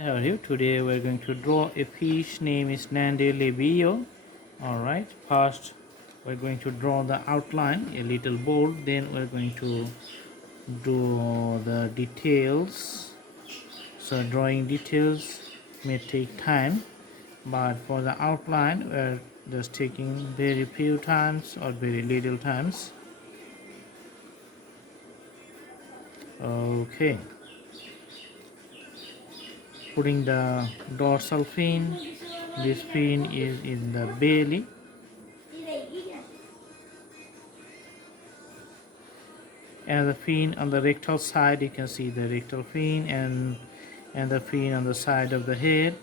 How are you? Today we're going to draw a fish name is nandi labeo. Alright, first we're going to draw the outline, a little bold, then we're going to draw the details. So drawing details may take time, but for the outline we're just taking very few times or very little times. Okay, putting the dorsal fin. This fin is in the belly, and the fin on the rectal side. You can see the rectal fin and the fin on the side of the head.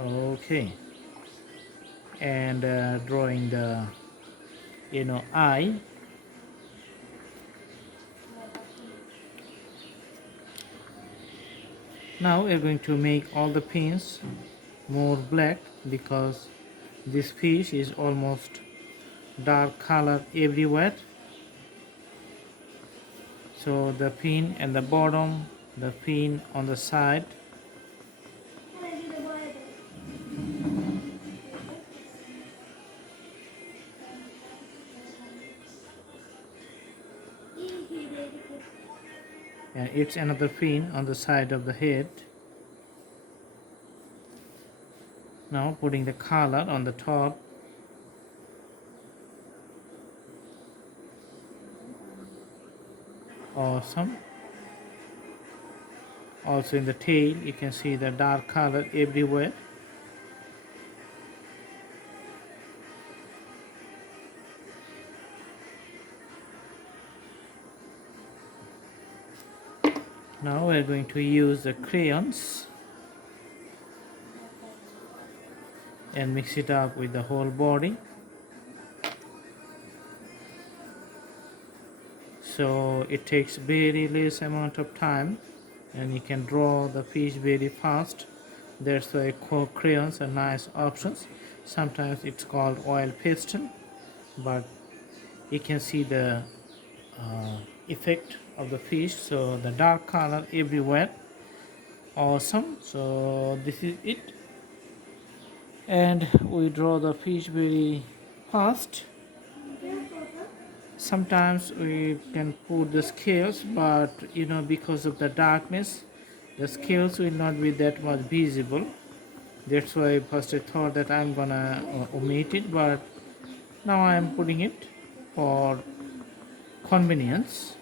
Okay, and drawing the eye. Now we're going to make all the pins more black because this fish is almost dark color everywhere. So the fin and the bottom, the fin on the side, and it's another fin on the side of the head. Now putting the color on the top. Awesome. Also in the tail you can see the dark color everywhere. Now we're going to use the crayons and mix it up with the whole body. So it takes very less amount of time and you can draw the fish very fast. That's why crayons are nice options. Sometimes it's called oil pastel, but you can see the effect of the fish. So the dark color everywhere. Awesome. So this is it, and we draw the fish very fast. Sometimes we can put the scales, but because of the darkness the scales will not be that much visible. That's why first I thought that I'm gonna omit it, but now I'm putting it for convenience.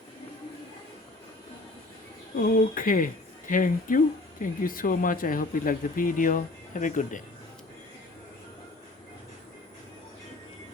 Okay, thank you so much. I hope you like the video. Have a good day.